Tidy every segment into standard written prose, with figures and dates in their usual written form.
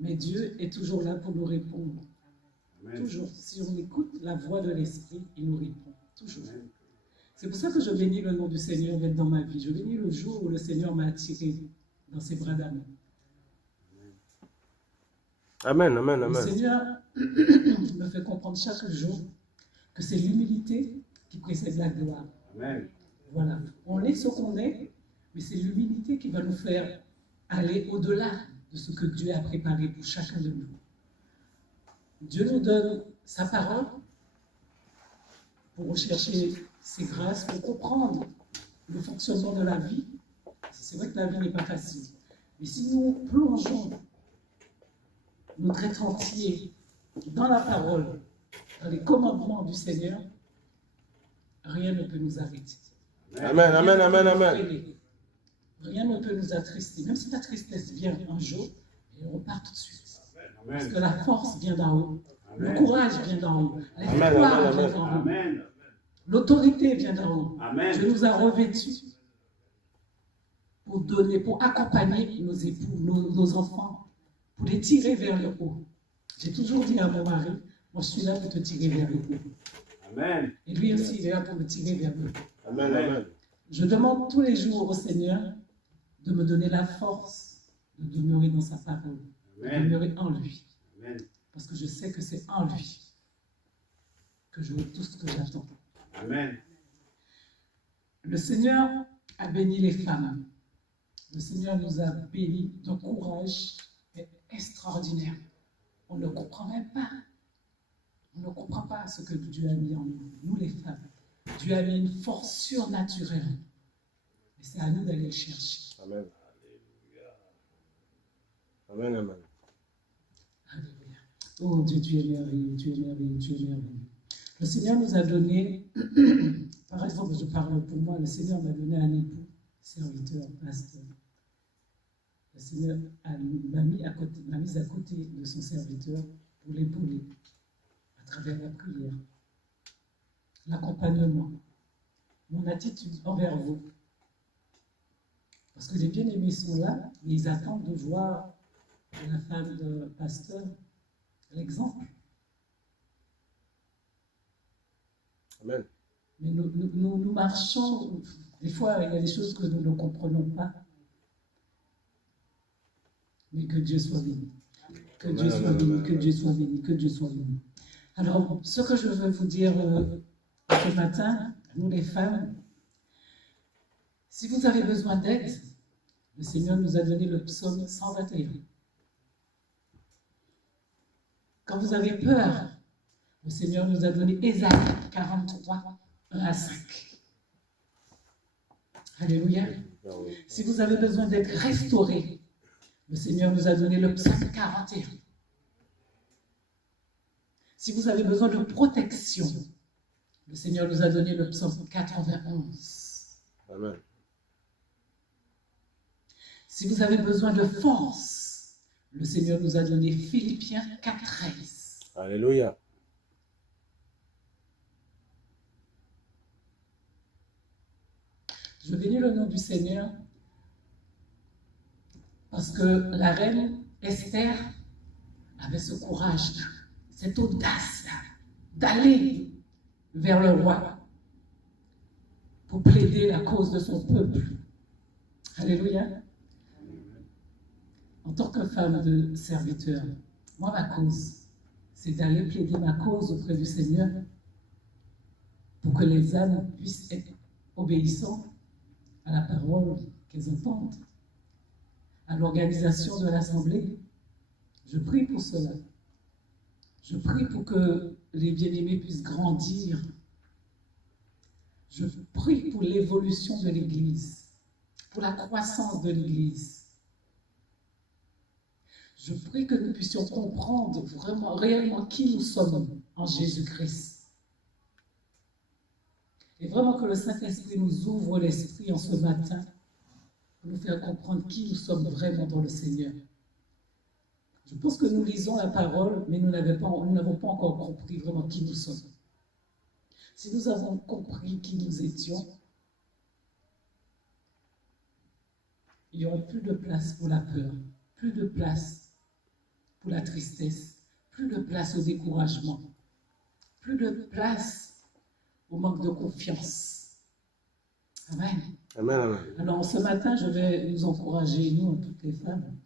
Mais Dieu est toujours là pour nous répondre. Amen. Toujours. Si on écoute la voix de l'Esprit, il nous répond. Toujours. Amen. C'est pour ça que je bénis le nom du Seigneur d'être dans ma vie. Je bénis le jour où le Seigneur m'a attiré dans ses bras d'amour. Amen, amen, amen. Le Seigneur me fait comprendre chaque jour que c'est l'humilité qui précède la gloire. Amen. Voilà. On est ce qu'on est, mais c'est l'humilité qui va nous faire aller au-delà de ce que Dieu a préparé pour chacun de nous. Dieu nous donne sa parole pour rechercher ses grâces, pour comprendre le fonctionnement de la vie. C'est vrai que la vie n'est pas facile. Mais si nous plongeons notre être entier dans la parole, dans les commandements du Seigneur, rien ne peut nous arrêter. Amen, amen, amen, amen. Rien ne peut nous attrister. Même si la tristesse vient un jour, on repart tout de suite. Amen. Parce que la force vient d'en haut. Amen. Le courage vient d'en haut. L'espoir vient d'en haut. L'autorité vient d'en haut. Amen. Dieu nous a revêtus pour donner, pour accompagner nos époux, nos enfants, pour les tirer vers le haut. J'ai toujours dit à mon mari, moi je suis là pour te tirer vers le haut. Amen. Et lui aussi, il est là pour me tirer vers le haut. Amen, amen. Je demande tous les jours au Seigneur de me donner la force de demeurer dans sa parole, de demeurer en lui. Amen. Parce que je sais que c'est en lui que je veux tout ce que j'attends. Amen. Le Seigneur a béni les femmes. Le Seigneur nous a bénis d'un courage extraordinaire. On ne comprend même pas. On ne comprend pas ce que Dieu a mis en nous, nous les femmes. Dieu a mis une force surnaturelle. Et c'est à nous d'aller le chercher. Amen. Amen, amen. Alléluia. Oh Dieu, tu es merveilleux, tu es merveilleux, tu es merveilleux. Le Seigneur nous a donné, par exemple, je parle pour moi, le Seigneur m'a donné un époux, serviteur, pasteur. Le Seigneur m'a mis à côté de son serviteur pour l'épauler à travers la prière, l'accompagnement, mon attitude envers vous. Parce que les bien-aimés sont là, mais ils attendent de voir de la femme de pasteur l'exemple. Amen. Mais nous marchons, des fois il y a des choses que nous ne comprenons pas. Mais que Dieu soit béni. Que Dieu soit béni, que Dieu soit béni, que Dieu soit béni. Alors, ce que je veux vous dire ce matin, nous les femmes, si vous avez besoin d'aide, le Seigneur nous a donné le psaume 121. Quand vous avez peur, le Seigneur nous a donné Ésaïe 43, 1 à 5. Alléluia. Si vous avez besoin d'être restauré, le Seigneur nous a donné le psaume 41. Si vous avez besoin de protection, le Seigneur nous a donné le psaume 91. Amen. Si vous avez besoin de force, le Seigneur nous a donné Philippiens 4:13. Alléluia. Je bénis le nom du Seigneur parce que la reine Esther avait ce courage, cette audace d'aller vers le roi pour plaider la cause de son peuple. Alléluia. En tant que femme de serviteur, moi, ma cause, c'est d'aller plaider ma cause auprès du Seigneur pour que les âmes puissent être obéissantes à la parole qu'elles entendent, à l'organisation de l'Assemblée. Je prie pour cela. Je prie pour que les bien-aimés puissent grandir. Je prie pour l'évolution de l'Église, pour la croissance de l'Église. Je prie que nous puissions comprendre vraiment, réellement qui nous sommes en Jésus-Christ. Et vraiment que le Saint-Esprit nous ouvre l'esprit en ce matin pour nous faire comprendre qui nous sommes vraiment dans le Seigneur. Je pense que nous lisons la parole, mais nous n'avons pas encore compris vraiment qui nous sommes. Si nous avons compris qui nous étions, il n'y aura plus de place pour la peur, plus de place pour la tristesse, plus de place au découragement, plus de place au manque de confiance. Amen. Amen, amen. Alors ce matin, je vais nous encourager, nous, toutes les femmes,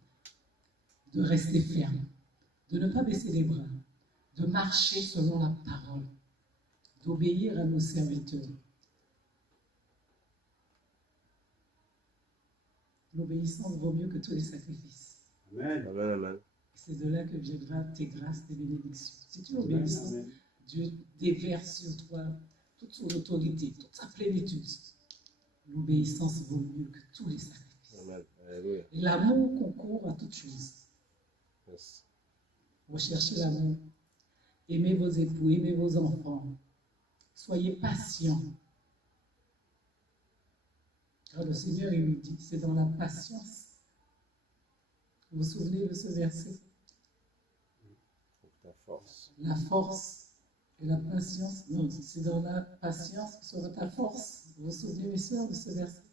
de rester fermes, de ne pas baisser les bras, de marcher selon la parole, d'obéir à nos serviteurs. L'obéissance vaut mieux que tous les sacrifices. Amen, amen, amen. C'est de là que viendra tes grâces, tes bénédictions. Si tu obéis, Dieu déverse sur toi toute son autorité, toute sa plénitude. L'obéissance vaut mieux que tous les sacrifices. Amen. Alléluia. Et l'amour concourt à toutes choses. Yes. Recherchez l'amour. Aimez vos époux, aimez vos enfants. Soyez patients. Car le Seigneur, il nous dit, c'est dans la patience. Vous vous souvenez de ce verset? La force. La force et la patience. Non, c'est dans la patience que sera ta force. Vous vous souvenez, mes sœurs, de ce verset?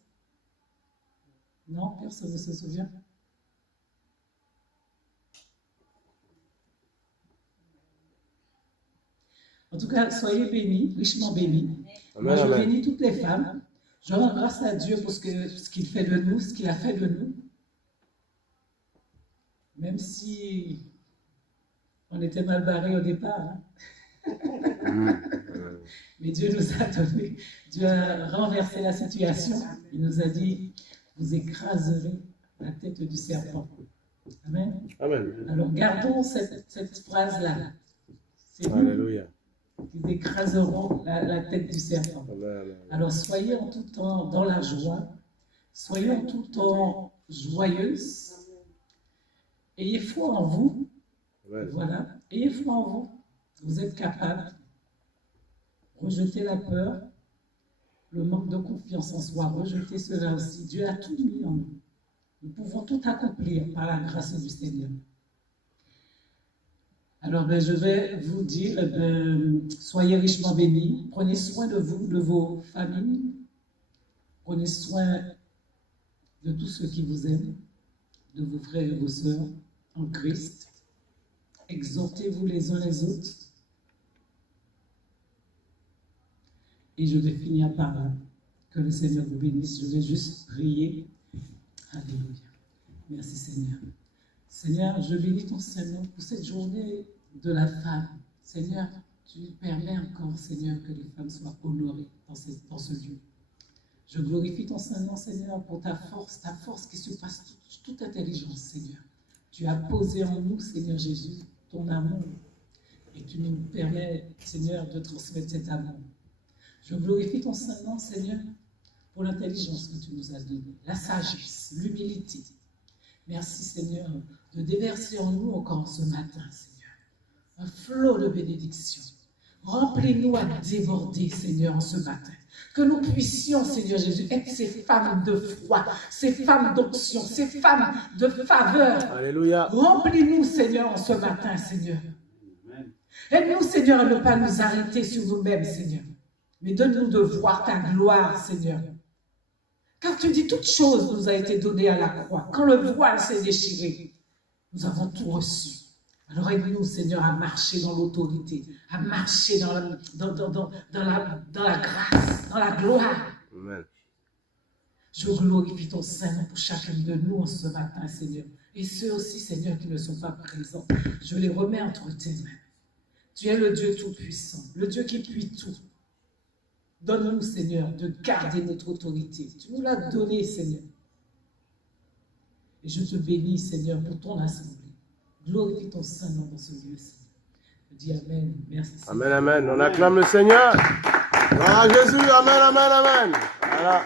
Non, personne ne se souvient? En tout cas, soyez bénis, richement bénis. Moi, je bénis toutes les femmes. Je rends grâce à Dieu pour ce qu'il fait de nous, ce qu'il a fait de nous. Même si on était mal barrés au départ. Hein. Mais Dieu nous a donné, Dieu a renversé la situation. Il nous a dit, vous écraserez la tête du serpent. Amen. Amen. Alors gardons cette phrase-là. C'est nous Alléluia. qui écraseront la tête du serpent. Amen. Alors soyez en tout temps dans la joie, soyez en tout temps joyeuses. Ayez foi en vous. Amen. Voilà. Ayez foi en vous. Vous êtes capables. Rejetez la peur, le manque de confiance en soi. Rejetez cela aussi. Dieu a tout mis en nous. Nous pouvons tout accomplir par la grâce du Seigneur. Alors, je vais vous dire, soyez richement bénis. Prenez soin de vous, de vos familles. Prenez soin de tous ceux qui vous aiment, de vos frères et vos sœurs en Christ. Exhortez-vous les uns les autres. Et je vais finir par que le Seigneur vous bénisse. Je vais juste prier. Alléluia. Merci Seigneur. Seigneur, je bénis ton Seigneur pour cette journée de la femme. Seigneur, tu permets encore, Seigneur, que les femmes soient honorées dans ce lieu. Je glorifie ton Saint-Nom, Seigneur, pour ta force qui surpasse toute intelligence, Seigneur. Tu as posé en nous, Seigneur Jésus, ton amour. Et tu nous permets, Seigneur, de transmettre cet amour. Je glorifie ton Saint-Nom, Seigneur, pour l'intelligence que tu nous as donnée, la sagesse, l'humilité. Merci, Seigneur, de déverser en nous encore ce matin, Seigneur, un flot de bénédiction. Remplis-nous à déborder, Seigneur, en ce matin. Que nous puissions, Seigneur Jésus, être ces femmes de foi, ces femmes d'onction, ces femmes de faveur. Alléluia. Remplis-nous, Seigneur, en ce matin, Seigneur. Aide-nous, Seigneur, à ne pas nous arrêter sur nous-mêmes, Seigneur. Mais donne-nous de voir ta gloire, Seigneur. Car tu dis, toute chose nous a été donnée à la croix. Quand le voile s'est déchiré, nous avons tout reçu. Alors aide-nous, Seigneur, à marcher dans l'autorité, à marcher dans la grâce, dans la gloire. Amen. Je glorifie ton Saint-Nom pour chacun de nous en ce matin, Seigneur. Et ceux aussi, Seigneur, qui ne sont pas présents, je les remets entre tes mains. Tu es le Dieu tout-puissant, le Dieu qui puit tout. Donne-nous, Seigneur, de garder notre autorité. Tu nous l'as donné, Seigneur. Et je te bénis, Seigneur, pour ton assemblée. Glorifie ton Saint-Nom dans ce lieu, Seigneur. Je dis Amen. Merci, Seigneur. Amen, amen. On acclame le Seigneur. Gloire à Jésus. Amen, amen, amen. Voilà.